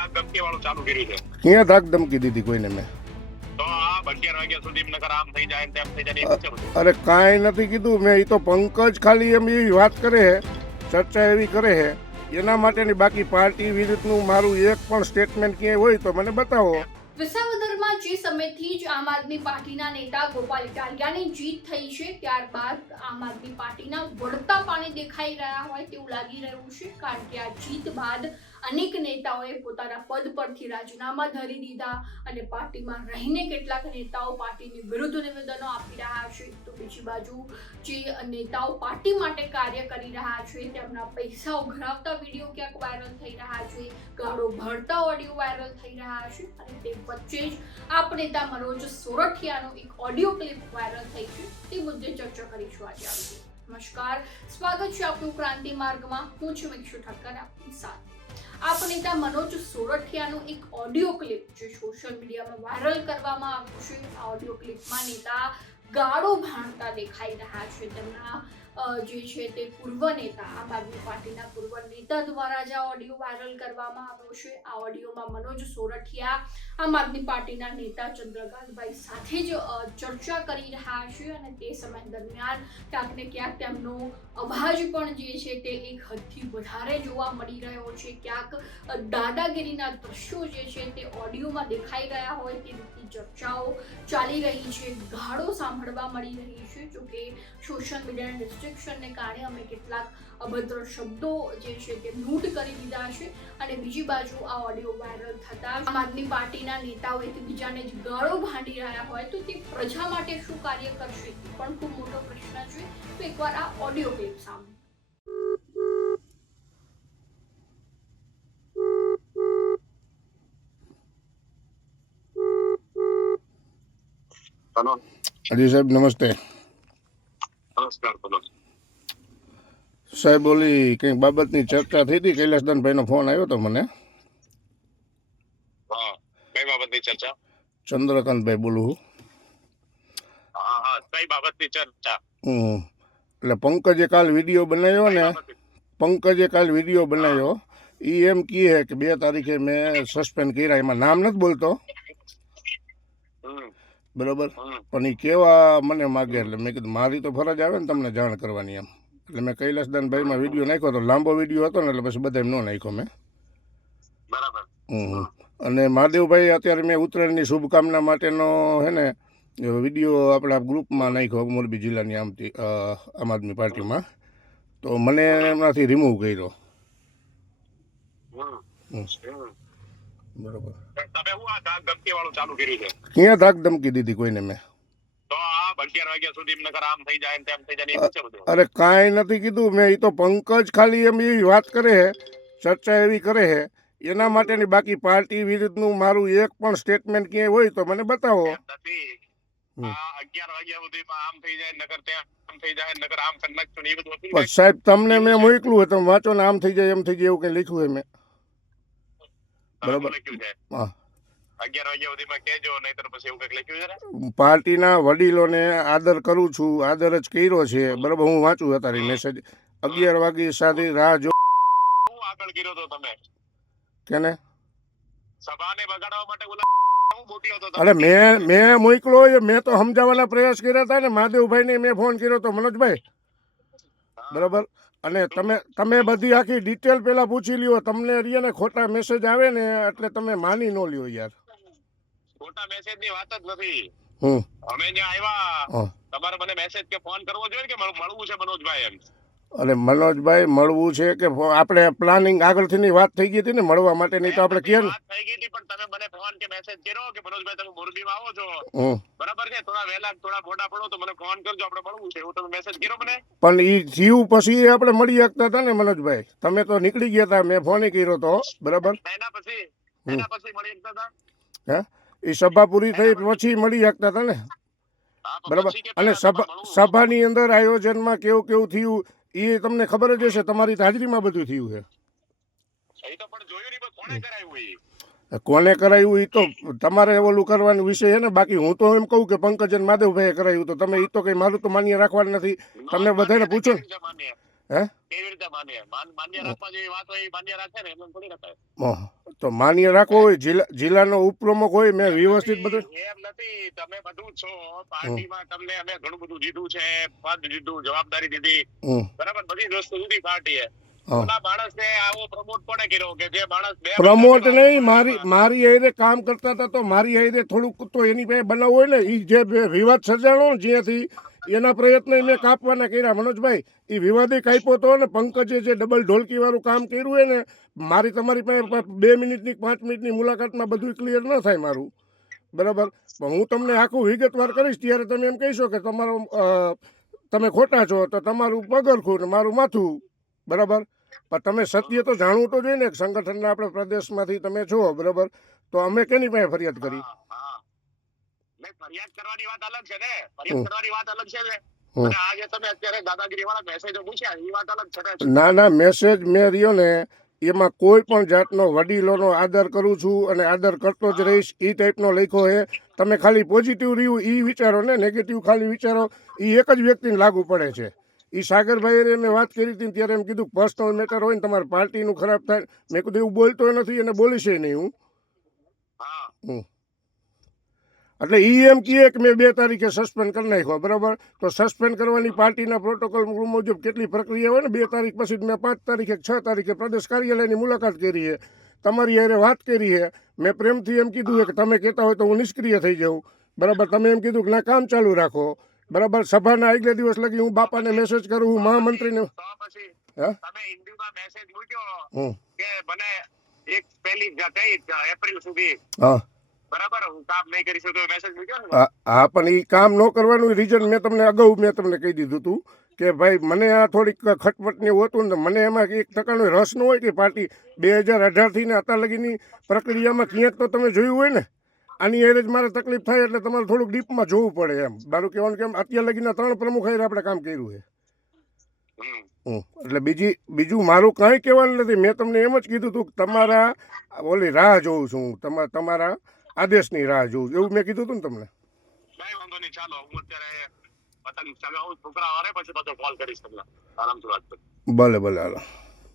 ધાક ધમકી વાળું ચાલુ કર્યું છે. ક્યાં ધાક ધમકી દીધી કોઈને મેં? તો આ અગિયાર વાગ્યા સુધી નકર આમ થઈ જાય ને તેમ થઈ જાય ને એ પૂછે બધું. અરે કાંઈ નથી કીધું. મેં એ તો પંકજ ખાલી એમ એવી વાત કરે છે ચર્ચા એવી કરે છે એના માટેની બાકી પાર્ટી વિરુદ્ધનું મારું એક પણ સ્ટેટમેન્ટ ક્યાંય હોય તો મને બતાવો. વિસાવદરમાં જે સમયથી જ આમ આદમી પાર્ટીના નેતા ગોપાલ ઇટાલિયાની જીત થઈ છે ત્યારબાદ આમ આદમી પાર્ટીના વળતા પાણી દેખાઈ રહ્યા હોય તેવું લાગી રહ્યું છે કારણ કે આ જીત બાદ અનેક નેતાઓએ પોતાના પદ પરથી રાજીનામા ધરી દીધા અને પાર્ટીમાં રહીને કેટલાક નેતાઓ પાર્ટીની વિરુદ્ધ નિવેદનો આપી રહ્યા છે. તો બીજી બાજુ જે નેતાઓ પાર્ટી માટે કાર્ય કરી રહ્યા છે, તેમના પૈસા ઉઘરાવતા વીડિયો ક્યાંક વાયરલ થઈ રહ્યા છે. ગાળો ભરતા ઓડિયો વાયરલ થઈ રહ્યા છે અને તે વચ્ચે જ આપ નેતા મનોજ સોરઠિયાનો એક ઓડિયો ક્લિપ વાયરલ થઈ છે. તે મુદ્દે ચર્ચા કરીશું આજે આવી નમસ્કાર. સ્વાગત છે આપનું ક્રાંતિ માર્ગમાં. હું છું મિક્ષુ ઠક્કર, આપની સાથે. આપ નેતા મનોજ સોરઠિયાનો એક ઓડિયો ક્લિપ જે સોશિયલ મીડિયામાં વાયરલ કરવામાં આવ્યું છે. આ ઓડિયો ક્લિપમાં નેતા ગાળો ભાણતા દેખાઈ રહ્યા છે. તેમના જે છે તે પૂર્વ નેતા, આમ આદમી પાર્ટીના પૂર્વ નેતા દ્વારા જ આ ઓડિયો વાયરલ કરવામાં આવ્યો છે. આ ઓડિયોમાં મનોજ સોરઠિયા, આમ આદમી પાર્ટીના નેતા ચંદ્રકાંતભાઈ સાથે જ ચર્ચા કરી રહ્યા છે અને તે સમય દરમિયાન ક્યાંક ને ક્યાંક તેમનો અવાજ પણ જે છે તે એક હદથી વધારે જોવા મળી રહ્યો છે. ક્યાંક દાદાગીરીના દ્રશ્યો જે છે તે ઓડિયોમાં દેખાઈ ગયા હોય તે રીતની ચર્ચાઓ ચાલી રહી છે. ગાળો સાંભળવા મળી રહી છે જો કે સોશિયલ મીડિયાના રિસ્ટ્રિક્શનને કારણે અમે કેટલાક અભદ્ર શબ્દો જે છે તે મ્યુટ કરી દીધા છે અને બીજી બાજુ આ ઓડિયો વાયરલ થતા આમ આદમી પાર્ટીના નેતાઓ એકબીજાને જ ગાળો ભાંડી રહ્યા હોય તો તે પ્રજા માટે શું કાર્ય કરશે તે પણ ખૂબ મોટો પ્રશ્ન છે. તો એકવાર આ ઓડિયો ક્લિપ સામે હલો અજય સાહેબ નમસ્તે. નમસ્કાર બોલો સાહેબ ઓલી કંઈક બાબતની ચર્ચા થઈ હતી? કૈલાસદાનભાઈનો ફોન આવ્યો હતો મને. હા કઈ બાબતની ચર્ચા? ચંદ્રકાંતભાઈ બોલું કઈ બાબતની ચર્ચા? હમ એટલે પંકજે કાલ વીડિયો બનાવ્યો ને પંકજે કાલ વીડિયો બનાવ્યો. એ એમ કહે કે બે તારીખે મેં સસ્પેન્ડ કર્યા. એમાં નામ નથી બોલતો. બરોબર? પણ એ કેવા મને માગે એટલે મેં કીધું મારી તો ફરજ આવે ને તમને જાણ કરવાની એમ. એટલે મેં કૈલાસદાનભાઈમાં વીડિયો નાખ્યો હતો. લાંબો વીડિયો હતો ને એટલે પછી બધા ન નાખ્યો મેં. અને મહાદેવભાઈ અત્યારે મેં ઉત્તરાયણની શુભકામના માટેનો હે ને વીડિયો આપણા ગ્રુપમાં નાખ્યો મોરબી જિલ્લાની આમથી આમ આદમી પાર્ટીમાં. તો મને એમનાથી રિમૂવ કર્યો. બરોબર. ક્યાં ધાક ધમકી દીધી કોઈને મેં? અગિયાર વાગ્યા સુધી આમ થઈ જાય તેમ થઈ જાય અરે કાંઈ નથી કીધું. મેં એ તો પંકજ ખાલી એમ એવી વાત કરે હે ચર્ચા એવી કરે હે. એના માટેની બાકી પાર્ટી વિરુદ્ધનું મારું એક પણ સ્ટેટમેન્ટ ક્યાંય હોય તો મને બતાવો. સાહેબ તમને મેં મોકલું તમે વાંચો ને આમ થઈ જાય એમ થઈ જાય એવું કઈ લખ્યું મેં. બરાબર? હા. અગિયાર વાગ્યા સુધીમાં કહેજો નહીતર પછી એવું કંઈક લખ્યું છે ને? પાર્ટીના વડીલોને આદર કરું છું આદર જ કર્યો છે બરાબર હું વાંચું તારી મેસેજ અગિયાર વાગે સાથે રાહ જો આગળ કર્યો તો તમે? કેને? સભાને બગાડવા માટે ઓલા? અરે મેં મેં મોકલો મેં તો સમજાવવાના પ્રયાસ કર્યા હતા ને મહાદેવભાઈ ને મેં ફોન કર્યો તો મનોજભાઈ. બરાબર? અને તમે તમે બધી આખી ડિટેલ પેલા પૂછી લ્યો તમને રીએ ખોટા મેસેજ આવે ને એટલે તમે માની ન લ્યો યાર. ખોટા મેસેજની વાત જ નથી. અમે ત્યાં આવ્યા. તમારે મને મેસેજ કે ફોન કરવો જોઈએ કે મળવું છે મનોજભાઈ એમ? અરે મનોજભાઈ મળવું છે કે આપણે પ્લાનિંગ આગળથીની વાત થઈ ગઈ હતી ને મળવા માટેની તો આપણે કહે વાત થઈ ગઈ હતી પણ તમે મને ફોન કે મેસેજ કર્યો કે મનોજભાઈ તમે મોરબીમાં આવો છો? બરાબર છે? થોડા વહેલા થોડા મોટા પડો તો મને ફોન કરજો આપણે મળવું છે. એવું તમે મેસેજ કર્યો મને. પણ ઈ જીવ પછી આપણે મળી શકતા હતા ને મનોજભાઈ. તમે તો નીકળી ગયા હતા મેં ફોન કર્યો તો બરાબર? એના પછી. એના પછી મળી શકતા હતા? એ સભા પૂરી થઈ પછી મળી શકતા હતા ને? બરાબર. અને સભા સભાની અંદર આયોજનમાં કેવું કેવું થયું એ તમને ખબર જ હશે તમારી હાજરીમાં બધું થયું છે? કોને કરાયું એ? તો તમારે ઓલું કરવાનું વિષય છે ને બાકી હું તો એમ કહું કે પંકજ અને માધવભાઈએ કરાયું તો તમે એ તો કંઈ મારું તો માન્ય રાખવાનું નથી. તમને બધાને પૂછો. ને. હે? કેવી રીતે માન્ય? માન્ય રાખવા જેવી વાત હોય માન્ય રાખે ને એમ થોડી રખાય. તો માન્ય રાખવો હોય જિલ્લા જિલ્લાનો ઉપપ્રમુખ હોય મેં વ્યવસ્થિત બધું એમ નથી તમે બધું છો. પાર્ટીમાં તમને અમે ઘણું બધું દીધું છે પદ દીધું જવાબદારી દીધી. બરાબર બધી વસ્તુ દીધી પાર્ટીએ. પ્રમોટ નહીં મારી મારી હારે કામ કરતા હતા તો મારી હારે થોડુંક તો એની પાસે બનાવવું હોય ને એ જે વિવાદ સર્જાણો જ્યાંથી એના પ્રયત્ન મેં કાપવાના કર્યા. મનોજભાઈ એ વિવાદે કાપ્યો તો ને પંકજે જે ડબલ ઢોલકી વાળું કામ કર્યું હોય ને મારી તમારી પાસે બે મિનિટની, પાંચ મિનિટની મુલાકાતમાં બધું ક્લિયર ન થાય મારું. બરાબર? પણ હું તમને આખું વિગતવાર કરીશ, ત્યારે તમે એમ કહીશો કે તમારો તમે ખોટા છો, તો તમારું પગરખું ને મારું માથું. બરાબર? પણ તમે સત્ય તો જાણવું તો જોઈએ ને સંગઠનના આપણે પ્રદેશમાંથી તમે છો, બરાબર? તો અમે કેની પાસે ફરિયાદ કરી? ફરિયાદ કરવાની વાત અલગ છે ને? ફરિયાદ કરવાની વાત અલગ છે ને? હમ. ને? ના મેસેજ મેં રહ્યો ને એમાં કોઈ પણ જાતનો વડીલોનો આદર કરું છું અને આદર કરતો જ રહીશ એ ટાઈપનો લખ્યો હે તમે ખાલી પોઝિટિવ રહ્યું એ વિચારો ને નેગેટિવ ખાલી વિચારો એ એક જ વ્યક્તિને લાગુ પડે છે. એ સાગરભાઈએ મેં વાત કરી હતી ને ત્યારે એમ કીધું પર્સનલ મેટર હોય ને તમારી પાર્ટીનું ખરાબ થાય. મેં કીધું એવું બોલતો નથી અને બોલીશે નહીં હું. હા. એટલે એ એમ કહે કે મેં બે તારીખે સસ્પેન્ડ કરી નાખ્યો બરાબર? તો સસ્પેન્ડ કરવાની પાર્ટીના પ્રોટોકોલ મુજબ કેટલી પ્રક્રિયા હોય ને બે તારીખ પછી મેં પાંચ તારીખે છ તારીખે પ્રદેશ કાર્યાલયની મુલાકાત કરી છે. તમારી હારે વાત કરી છે. મેં પ્રેમથી એમ કીધું છે કે તમે કહેતા હોય તો હું નિષ્ક્રિય થઈ જાઉં. બરાબર? તમે એમ કીધું કે ના કામ ચાલુ રાખો. બરાબર? સભાના આગલે દિવસ લગી હું બાપાને મેસેજ કરું હું મહામંત્રીને હા? તમે હિન્દીમાં મેસેજ મૂક્યો કે મને એક પહેલી એપ્રિલ સુધી હા. બરાબર? હું કામ નહીં કરી શકતો મેસેજ મૂક્યો ને હા પણ એ કામ ન કરવાનું રીઝન મેં તમને અગાઉ મેં તમને કહી દીધું હતું કે ભાઈ મને આ થોડીક ખટપટ ને એવું હતું ને મને એમાં એક ટકાનો રસ ન હોય કે પાર્ટી બે હજાર અઢારથી ને અત્યાર લગીની પ્રક્રિયામાં ક્યાંક તો તમે જોયું હોય ને આની એરેજ મારે તકલીફ થાય એટલે તમારે થોડુંક ડીપમાં જોવું પડે એમ. મારું કહેવાનું કેમ અત્યાર લગીના ત્રણ પ્રમુખ હારે આપણે કામ કર્યું છે. એટલે બીજી બીજું મારું કાંઈ કહેવાનું નથી. મેં તમને એમ જ કીધું હતું કે તમારા ઓલી રાહ જોઉં છું હું. તમા તમારા આદેશની રાહ જોઉં. એવું મેં કીધું હતું ને તમને? કઈ વાંધો નહીં ચાલો હું અત્યારે પતંગ ચગાવું છોકરા વારે પછી બધો કોલ કરીશ તમને. આરામથી વાત કરીશ ભલે ભલે હાલો.